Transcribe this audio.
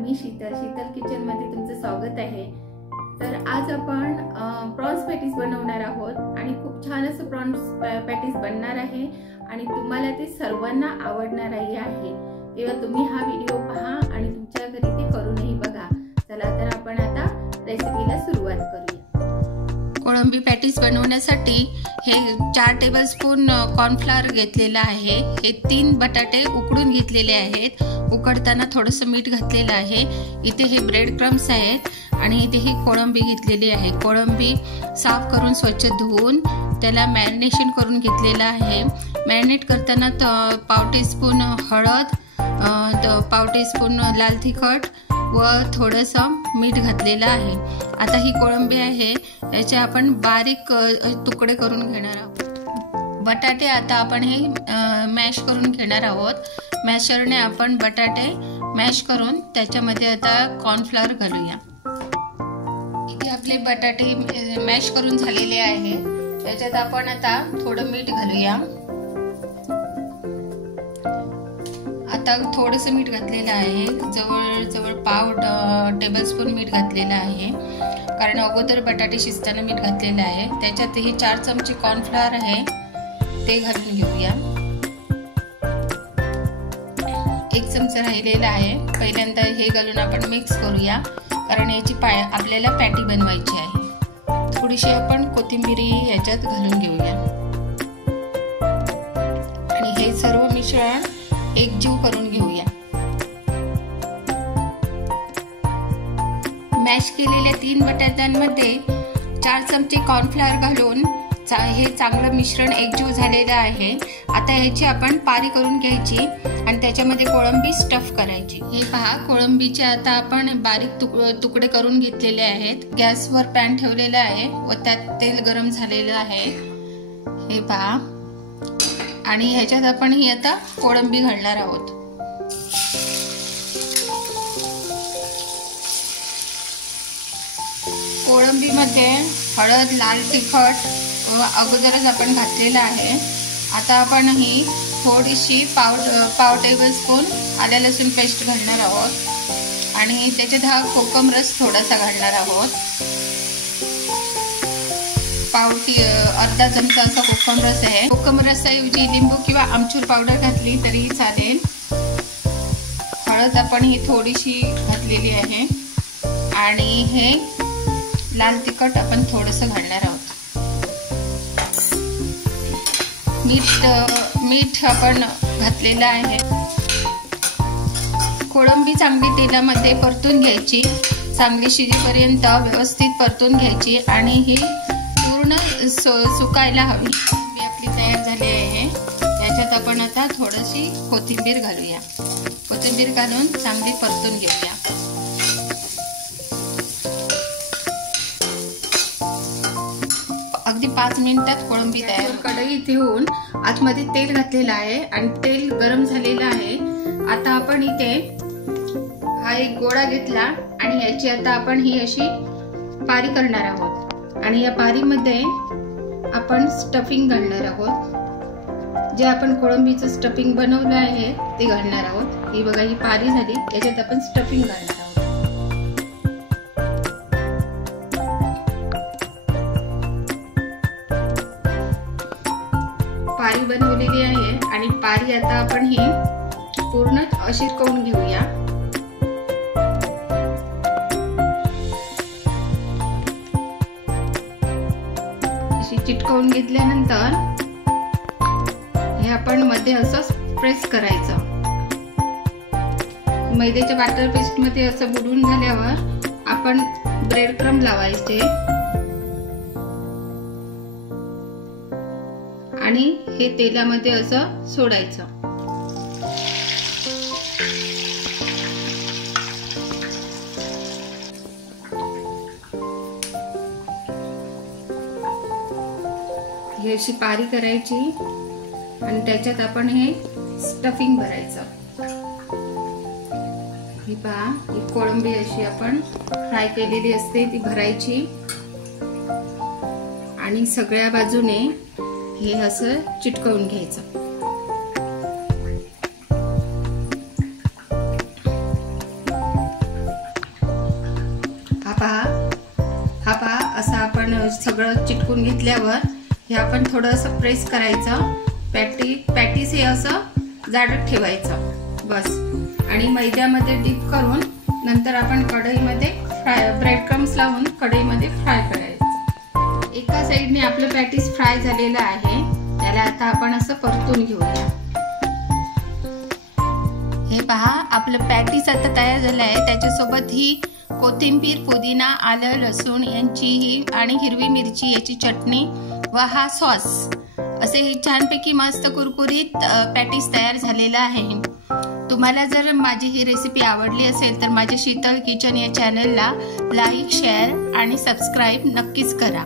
मी Sheetal kitchen मध्ये तुमचं स्वागत आहे। तर आज आपण प्रॉन्स पॅटीस बनवणार आहोत आणि खूप छान असं प्रॉन्स पॅटीस बनणार आहे आणि तुम्हाला ते सर्वांना आवडणार आहे। तेव्हा तुम्ही हा व्हिडिओ पहा आणि तुमच्या घरी ते करूनही बघा। चला तर आपण आता रेसिपीला सुरुवात करूया। कोळंबी पॅटीस बनवण्यासाठी हे 4 टेबलस्पून कॉर्नफ्लोअर घेतलेला आहे। हे 3 बटाटे उकडून घेतलेले आहेत। उकडताना थोडंसं मीठ घातलेलं आहे। इथे हे ब्रेड क्रम्स आहेत आणि इथे ही कोळंबी घेतलेली आहे। कोळंबी साफ करून स्वच्छ धुवून त्याला मॅरिनेशन करून घेतलेलं आहे। मॅरिनेट करताना पाव टीस्पून हळद, पाव टीस्पून लाल तिखट व थोडंसं मीठ घातलेलं आहे। आता ही कोळंबी आहे याचे आपण बारीक तुकडे करून घेणार आहोत। बटाटे आता आपण हे मॅश करून घेणार आहोत। मॅशरने आपण बटाटे मॅश करून त्याच्यामध्ये आता कॉर्नफ्लोअर घालूया। इथे आपले बटाटे मॅश करून झालेले आहे। त्याच्यात आपण आता थोडं मीठ घालूया। आता थोडंसं मीठ घातलेलं आहे, जवळ पाव टेबलस्पून मीठ घातलेलं आहे, कारण अगोदर बटाटे शिजताना मीठ घातलेलं आहे। त्याच्यात हे 4 चमचे कॉर्नफ्लोअर आहे ते घालून घेऊया। 1 चमचा राहिलेला आहे। पहिल्यांदा हे घालून आपण मिक्स करूया, कारण याची आपल्याला पॅटी बनवायची आहे। थोडीशी आपण कोथिंबीर याच्यात घालून घेऊया आणि हे सर्व मिश्रण एकजीव करून घेऊया। मॅश केलेल्या 3 बटाट्यांमध्ये 4 चमचे कॉर्नफ्लोअर घालून हे चांगलं मिश्रण एकजीव झालेलं आहे। आता याची आपण पारी करून घ्यायची आणि त्याच्यामध्ये कोळंबी स्टफ करायची। हे पहा, कोळंबीचे आता आपण बारीक तुकडे करून घेतलेले आहेत। गॅसवर पॅन ठेवलेला आहे व त्यात तेल गरम झालेलं आहे, हे पहा। आणि ह्याच्यात आपण ही आता कोळंबी घालणार आहोत। कोळंबीमध्ये हळद, लाल तिखट अगोदरच आपण घातलेलं आहे। आता आपण ही थोडीशी पाव टेबलस्पून आलं लसूण पेस्ट घालणार आहोत आणि त्याच्यात हा कोकम रस थोडासा घालणार आहोत। अर्धा चमचा असा कोकम रस आहे। कोकम रसाऐवजी लिंबू किंवा आमचूर पावडर घातली तरीही चालेल। हळद आपण ही थोडीशी घातलेली आहे आणि हे लाल तिखट आपण थोडंसं घालणार आहोत। मीठ आपण घातलेलं आहे। कोळंबी चांगली तेलामध्ये परतून घ्यायची, चांगली शिजेपर्यंत व्यवस्थित परतून घ्यायची आणि ही पूर्ण सुकायला हवी। आपली तयार झाली आहे। त्याच्यात आपण आता थोडीशी कोथिंबीर घालूया। कोथिंबीर घालून चांगली परतून घेऊया। अगदी 5 मिनिटात कोळंबी तयार। कढई ठेवून आतमध्ये तेल घातलेलं आहे आणि तेल गरम झालेलं आहे। आता आपण इथे हा एक गोळा घेतला आणि याची आता आपण ही अशी पारी करणार आहोत आणि या पारीमध्ये आपण स्टफिंग घालणार आहोत। जे आपण कोळंबीचं स्टफिंग बनवलं आहे ते घालणार आहोत। ही बघा, ही पारी झाली, याच्यात आपण स्टफिंग घालणार आहोत। पारी बनवलेली आहे आणि पारी आता आपण ही पूर्ण अशी चिटकवून घेऊया। अशी चिटकवून घेतल्यानंतर हे आपण मध्ये असं प्रेस करायचं। मैद्याच्या बॅटर पेस्ट मध्ये असं बुडवून झाल्यावर आपण ब्रेड क्रम्ब लावायचे आणि हे तेलामध्ये असं सोडायचं। ही अशी पारी करायची आणि त्याच्यात आपण हे स्टफिंग भरायचं। ही पहा, ही कोळंबी अशी आपण फ्राय केलेली असते ती भरायची आणि सगळ्या बाजूने हे असं चिटकवून घ्यायचं। सगळं चिटकून घेतल्यावर हे आपण थोडंसं प्रेस करायचं. पॅटीस हे असं जाडत ठेवायचं बस. आणि मैद्यामध्ये डीप करून नंतर आपण कढईमध्ये ब्रेड क्रम्स लावून कढईमध्ये फ्राय करायचं. एका साईडने आपलं पॅटीस फ्राय झालेलं आहे. त्याला आता आपण असं परतून घेऊया. हे पहा, आपलं पॅटीस आता तयार झालं आहे. त्याच्यासोबत ही कोथिंबीर, पुदिना, आलं, लसूण यांची आणि हिरवी मिरची याची चटणी व हा सॉस असे छानपैकी मस्त कुरकुरीत पॅटीस तयार झालेला आहे. तुम्हाला जर माझी ही रेसिपी आवडली असेल तर माझ्या शीतल किचन या चॅनलला लाईक, शेअर आणि सबस्क्राईब नक्कीच करा.